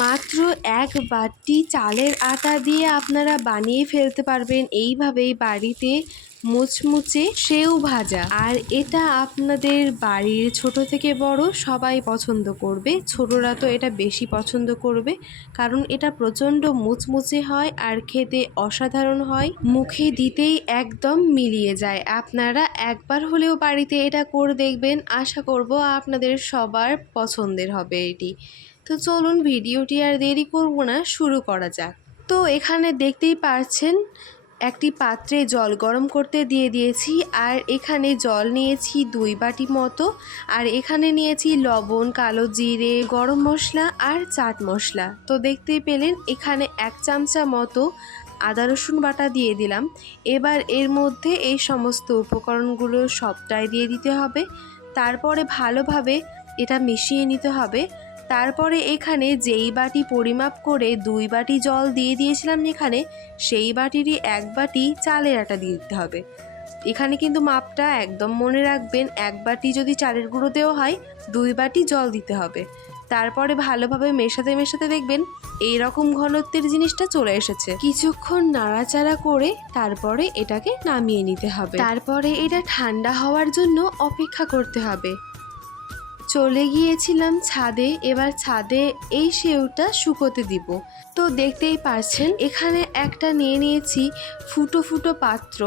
মাত্র 1 বাটি চালের আটা দিয়ে আপনারা বানিয়ে ফেলতে পারবেন এইভাবেই বাড়িতে মুচমুচে সেও ভাজা। আর এটা আপনাদের বাড়ির ছোট থেকে বড় সবাই পছন্দ করবে। ছোটরা তো এটা বেশি পছন্দ করবে, কারণ এটা প্রচণ্ড মুচমুচে হয় আর খেতে অসাধারণ হয়, মুখে দিতেই একদম মিলিয়ে যায়। আপনারা একবার হলেও বাড়িতে এটা করে দেখবেন, আশা করব আপনাদের সবার পছন্দের হবে এটি। তো চলুন ভিডিওটি আর দেরি করব না, শুরু করা যাক। তো এখানে দেখতেই পাচ্ছেন একটি পাত্রে জল গরম করতে দিয়ে দিয়েছি, আর এখানে জল নিয়েছি 2 বাটি মতো, আর এখানে নিয়েছি লবণ, কালো জিরে, গরম মশলা আর চাট মশলা। তো দেখতেই পেলেন এখানে 1 চামচা মতো আদা রসুন বাটা দিয়ে দিলাম। এবার এর মধ্যে এই সমস্ত উপকরণগুলো সবটাই দিয়ে দিতে হবে, তারপরে ভালোভাবে এটা মিশিয়ে নিতে হবে। তারপরে এখানে যেই বাটি পরিমাপ করে 2 বাটি জল দিয়ে দিয়েছিলাম এখানে, সেই বাটিরই 1 বাটি চালের আটা দিয়ে দিতে হবে। এখানে কিন্তু মাপটা একদম মনে রাখবেন, 1 বাটি যদি চালের গুঁড়ো দেওয়া হয় 2 বাটি জল দিতে হবে। তারপরে ভালোভাবে মেশাতে মেশাতে দেখবেন এই রকম ঘনত্বের জিনিসটা চলে এসেছে। কিছুক্ষণ নাড়াচাড়া করে তারপরে এটাকে নামিয়ে নিতে হবে। তারপরে এটা ঠান্ডা হওয়ার জন্য অপেক্ষা করতে হবে। চলে গিয়েছিলাম ছাদে, এবার ছাদে এই সেওটা শুকোতে দিব। তো দেখতেই পাচ্ছেন এখানে একটা নিয়ে নিয়েছি ফুটো ফুটো পাত্র,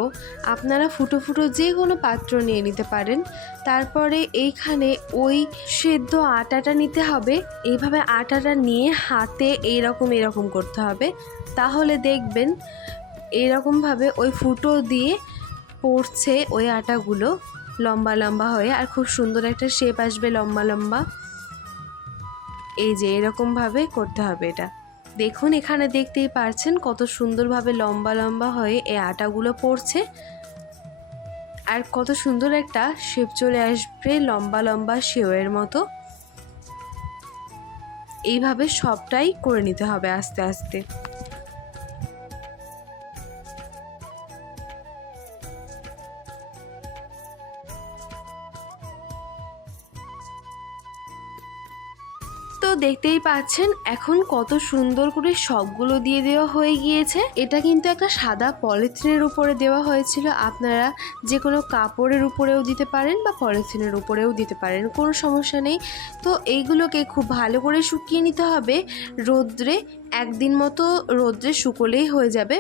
আপনারা ফুটো ফুটো যে কোনো পাত্র নিয়ে নিতে পারেন। তারপরে এইখানে ওই সেদ্ধ আটাটা নিতে হবে, এইভাবে আটাটা নিয়ে হাতে এরকম করতে হবে, তাহলে দেখবেন এরকমভাবে ওই ফুটো দিয়ে পড়ছে ওই আটাগুলো লম্বা লম্বা হয়ে, আর খুব সুন্দর একটা শেপ আসবে লম্বা লম্বা। এই যে এরকমভাবে করতে হবে এটা। দেখুন এখানে দেখতেই পারছেন কত সুন্দরভাবে লম্বা লম্বা হয়ে এই আটাগুলো পড়ছে, আর কত সুন্দর একটা শেপ চলে আসবে লম্বা লম্বা সেওয়ের মতো। এইভাবে সবটাই করে নিতে হবে আস্তে আস্তে। তো দেখতেই পাচ্ছেন এখন কত সুন্দর করে সবগুলো দিয়ে দেওয়া হয়ে গিয়েছে। এটা কিন্তু একটা সাদা পলিথিনের উপরে দেওয়া হয়েছিল, আপনারা যে কোনো কাপড়ের উপরেও দিতে পারেন বা পলিথিনের উপরেও দিতে পারেন, কোনো সমস্যা নেই। তো এইগুলোকে খুব ভালো করে শুকিয়ে নিতে হবে রোদ্রে, 1 দিন মতো রোদ্রে শুকোলেই হয়ে যাবে।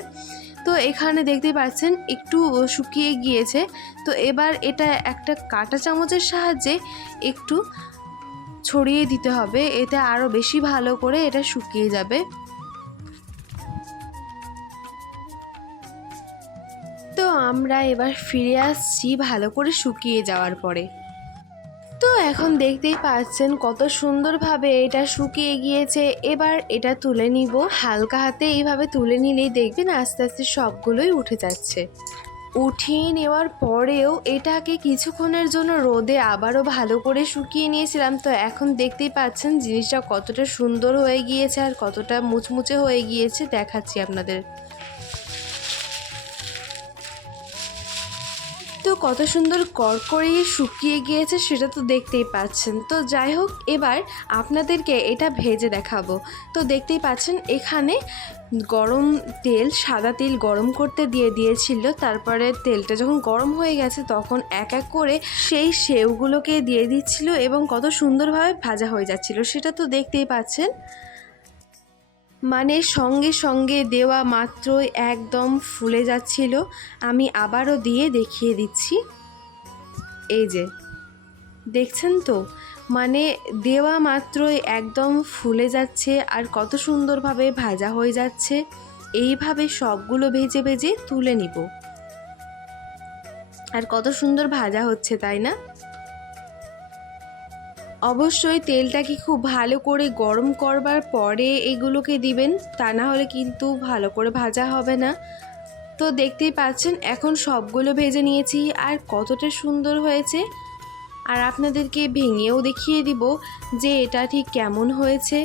তো এখানে দেখতেই পাচ্ছেন একটু শুকিয়ে গিয়েছে। তো এবার এটা একটা কাঁটা চামচের সাহায্যে একটু ছড়িয়ে দিতে হবে, এতে আরও বেশি ভালো করে এটা শুকিয়ে যাবে। তো আমরা এবার ফিরে আসছি ভালো করে শুকিয়ে যাওয়ার পরে। তো এখন দেখতেই পাচ্ছেন কত সুন্দরভাবে এটা শুকিয়ে গিয়েছে। এবার এটা তুলে নিব, হালকা হাতে এইভাবে তুলে নিলেই দেখবেন আস্তে আস্তে সবগুলোই উঠে যাচ্ছে। উঠিয়ে নেওয়ার পরেও এটাকে কিছুক্ষণের জন্য রোদে আবারও ভালো করে শুকিয়ে নিয়েছিলাম। তো এখন দেখতেই পাচ্ছেন জিনিসটা কতটা সুন্দর হয়ে গিয়েছে আর কতটা মুচমুচে হয়ে গিয়েছে, দেখাচ্ছি আপনাদের। তো কত সুন্দর কড়কড়িয়ে শুকিয়ে গিয়েছে সেটা তো দেখতেই পাচ্ছেন। তো যাই হোক, এবার আপনাদেরকে এটা ভেজে দেখাবো। তো দেখতেই পাচ্ছেন এখানে গরম তেল, সাদা তেল গরম করতে দিয়ে দিয়েছিল। তারপরে তেলটা যখন গরম হয়ে গেছে তখন এক এক করে সেই সেওগুলোকে দিয়ে দিচ্ছিল এবং কত সুন্দরভাবে ভাজা হয়ে যাচ্ছিল সেটা তো দেখতেই পাচ্ছেন। মানে সঙ্গে সঙ্গে দেওয়া মাত্রই একদম ফুলে যাচ্ছিল। আমি আবারও দিয়ে দেখিয়ে দিচ্ছি, এই যে দেখছেন তো, মানে দেওয়া মাত্রই একদম ফুলে যাচ্ছে আর কত সুন্দরভাবে ভাজা হয়ে যাচ্ছে। এইভাবে সবগুলো ভেজে ভেজে তুলে নিব, আর কত সুন্দর ভাজা হচ্ছে তাই না? অবশ্যই তেলটাকে খুব ভালো করে গরম করবার পরে এগুলোকে দিবেন, তা না হলে কিন্তু ভালো করে ভাজা হবে না। তো দেখতেই পাচ্ছেন এখন সবগুলো ভেজে নিয়েছি আর কতটা সুন্দর হয়েছে, আর আপনাদেরকে ভেঙেও দেখিয়ে দিব যে এটা ঠিক কেমন হয়েছে।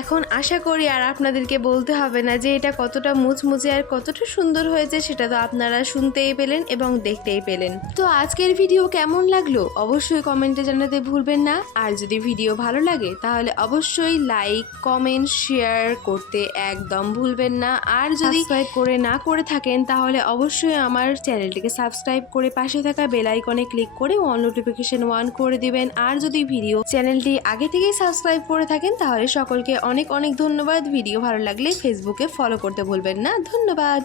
এখন আশা করি আর আপনাদেরকে বলতে হবে না যে এটা কতটা মুচমুচে আর কতটা সুন্দর হয়েছে, সেটা তো আপনারা শুনতেই পেলেন এবং দেখতেই পেলেন। তো আজকের ভিডিও কেমন লাগলো অবশ্যই কমেন্টে জানাতে ভুলবেন না। আর যদি ভিডিও ভালো লাগে তাহলে অবশ্যই লাইক, কমেন্ট, শেয়ার করতে একদম ভুলবেন না। আর যদি সাবস্ক্রাইব করে না করে থাকেন তাহলে অবশ্যই আমার চ্যানেলটিকে সাবস্ক্রাইব করে পাশে থাকা বেল আইকনে ক্লিক করে অল নোটিফিকেশন অন করে দিবেন। আর যদি চ্যানেলটি আগে থেকেই সাবস্ক্রাইব করে থাকেন তাহলে সকলকে অনেক অনেক ধন্যবাদ। ভিডিও ভালো লাগলে ফেসবুকে ফলো করতে ভুলবেন না। ধন্যবাদ।